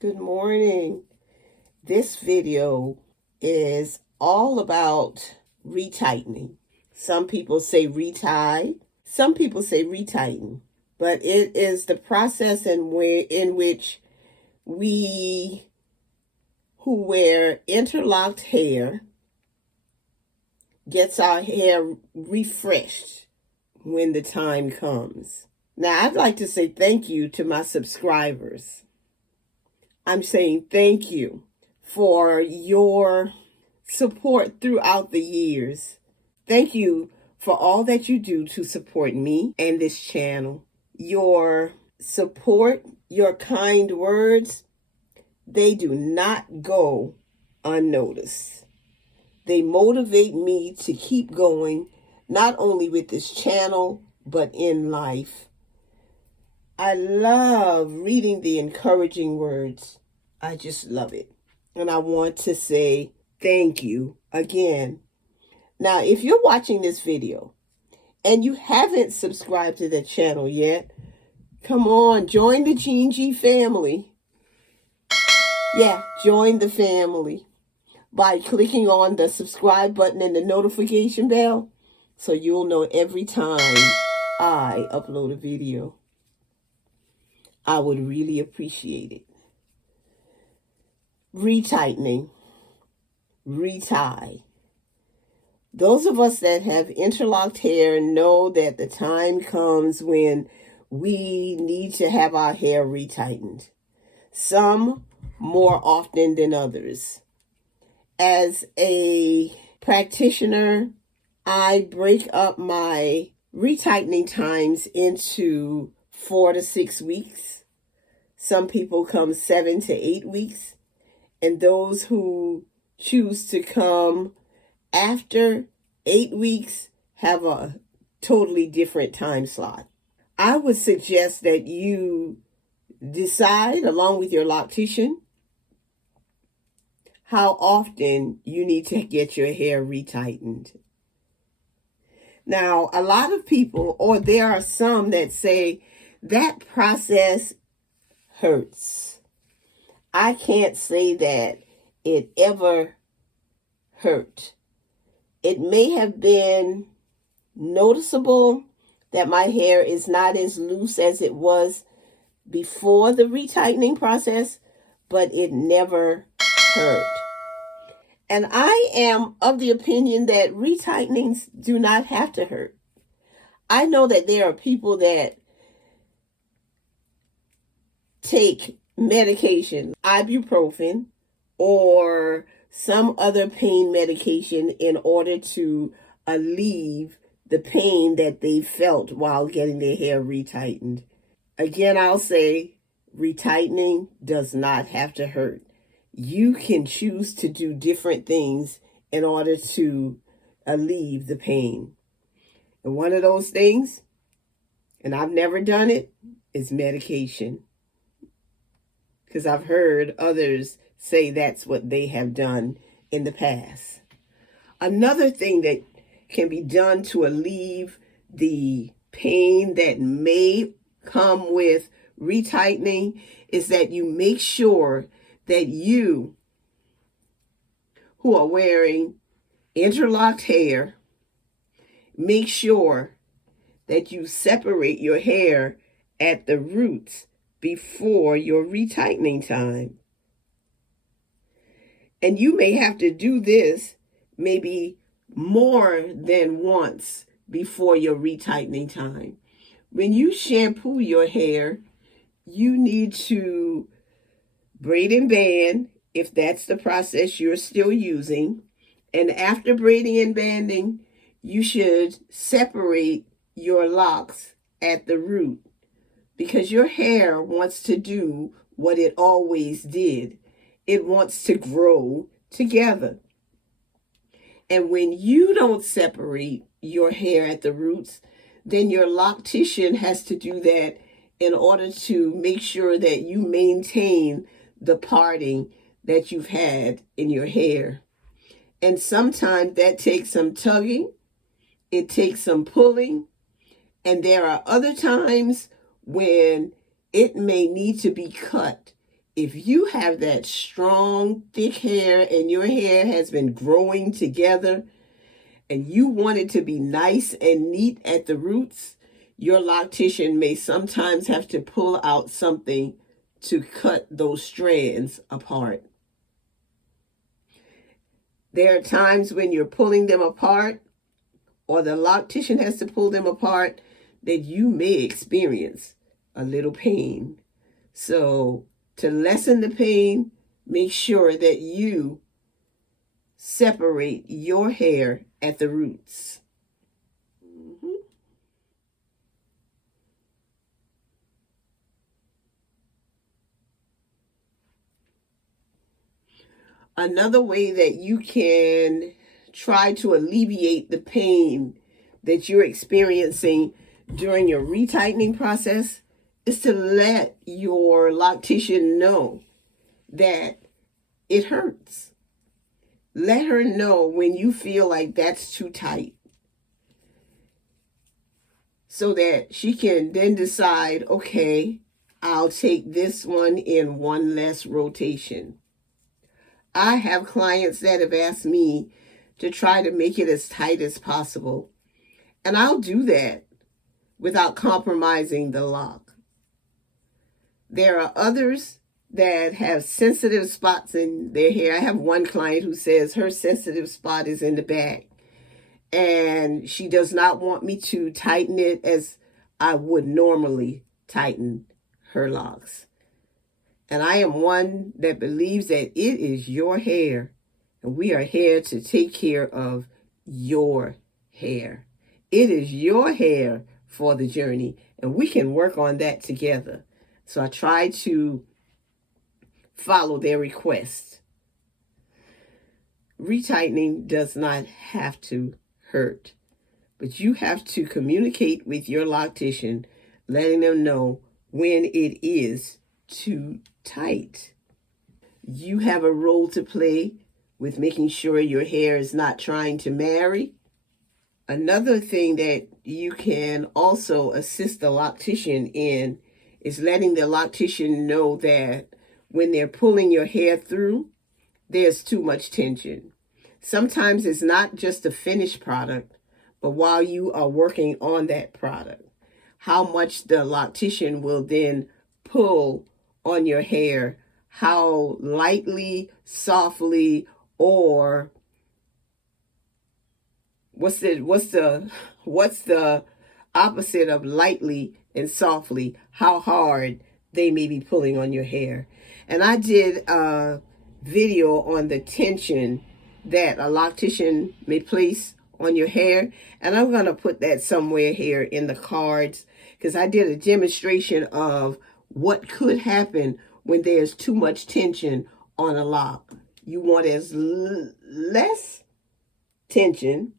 Good morning. This video is all about retightening. Some people say retie, some people say retighten, but it is the process in which we who wear interlocked hair gets our hair refreshed when the time comes. Now, I'd like to say thank you to my subscribers. I'm saying thank you for your support throughout the years. Thank you for all that you do to support me and this channel. Your support, your kind words, they do not go unnoticed. They motivate me to keep going, not only with this channel, but in life. I love reading the encouraging words. I just love it. And I want to say thank you again. Now, if you're watching this video and you haven't subscribed to the channel yet, come on, join the Gene G family. Yeah, join the family by clicking on the subscribe button and the notification bell so you'll know every time I upload a video. I would really appreciate it. Retightening, retie. Those of us that have interlocked hair know that the time comes when we need to have our hair retightened. Some more often than others. As a practitioner, I break up my retightening times into 4 to 6 weeks. Some people come 7 to 8 weeks. And those who choose to come after 8 weeks have a totally different time slot. I would suggest that you decide, along with your loctician, how often you need to get your hair retightened. Now, a lot of people, or there are some that say, that process hurts. I can't say that it ever hurt. It may have been noticeable that my hair is not as loose as it was before the retightening process, but it never hurt. And I am of the opinion that retightenings do not have to hurt. I know that there are people that take medication, ibuprofen, or some other pain medication in order to alleviate the pain that they felt while getting their hair retightened. Again, I'll say retightening does not have to hurt. You can choose to do different things in order to alleviate the pain. And one of those things, and I've never done it, is medication. Because I've heard others say that's what they have done in the past. Another thing that can be done to alleviate the pain that may come with retightening is that you make sure that you, who are wearing interlocked hair, make sure that you separate your hair at the roots before your retightening time. And you may have to do this maybe more than once before your retightening time. When you shampoo your hair, you need to braid and band if that's the process you're still using. And after braiding and banding, you should separate your locks at the root, because your hair wants to do what it always did. It wants to grow together. And when you don't separate your hair at the roots, then your loctician has to do that in order to make sure that you maintain the parting that you've had in your hair. And sometimes that takes some tugging, it takes some pulling, and there are other times when it may need to be cut If you have that strong, thick hair and your hair has been growing together and you want it to be nice and neat at the roots, your loctician may sometimes have to pull out something to cut those strands apart. There are times when you're pulling them apart, or the loctician has to pull them apart, that you may experience a little pain. So to lessen the pain, make sure that you separate your hair at the roots. Another way that you can try to alleviate the pain that you're experiencing during your retightening process is to let your loctician know that it hurts. Let her know when you feel like that's too tight, so that she can then decide, okay, I'll take this one in one less rotation. I have clients that have asked me to try to make it as tight as possible, and I'll do that without compromising the lock. There are others that have sensitive spots in their hair. I have one client who says her sensitive spot is in the back, and she does not want me to tighten it as I would normally tighten her locks. And I am one that believes that it is your hair, and we are here to take care of your hair. It is your hair for the journey, and we can work on that together. So I try to follow their request. Retightening does not have to hurt, but you have to communicate with your loctician, letting them know when it is too tight. You have a role to play with making sure your hair is not trying to marry. Another thing that you can also assist the loctician in is letting the loctician know that when they're pulling your hair through, there's too much tension. Sometimes it's not just the finished product, but while you are working on that product, how much the loctician will then pull on your hair, how lightly, softly, or what's the opposite of lightly and softly, how hard they may be pulling on your hair. And I did a video on the tension that a loctician may place on your hair, and I'm going to put that somewhere here in the cards, because I did a demonstration of what could happen when there's too much tension on a lock. You want as less tension,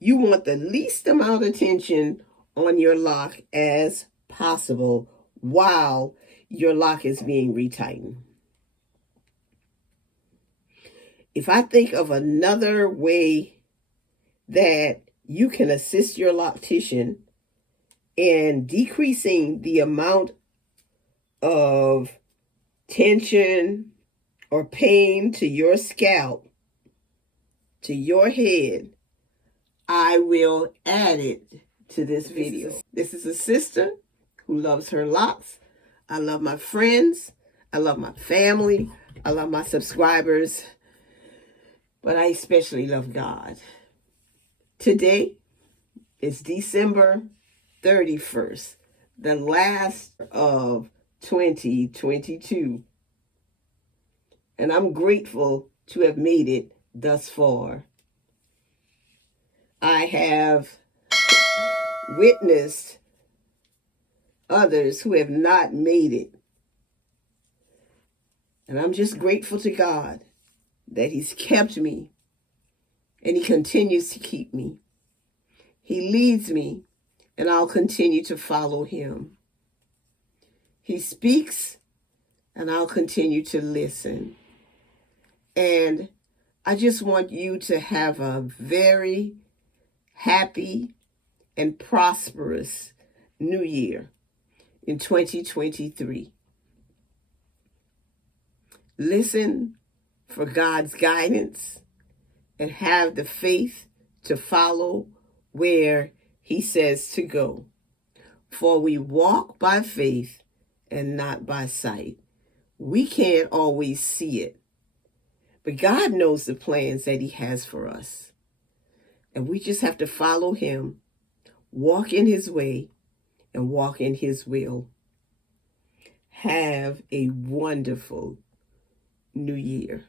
you want the least amount of tension on your lock as possible while your lock is being retightened. If I think of another way that you can assist your loctician in decreasing the amount of tension or pain to your scalp, to your head, I will add it to this video. This is a sister who loves her locks. I love my friends. I love my family. I love my subscribers. But I especially love God. Today is December 31st, the last of 2022. And I'm grateful to have made it thus far. I have witnessed others who have not made it. And I'm just grateful to God that He's kept me and He continues to keep me. He leads me and I'll continue to follow Him. He speaks and I'll continue to listen. And I just want you to have a very happy and prosperous new year in 2023. listen for God's guidance, and have the faith to follow where he says to go. For we walk by faith and not by sight. We can't always see it, but God knows the plans that he has for us. And we just have to follow him, walk in his way, and walk in his will. Have a wonderful new year.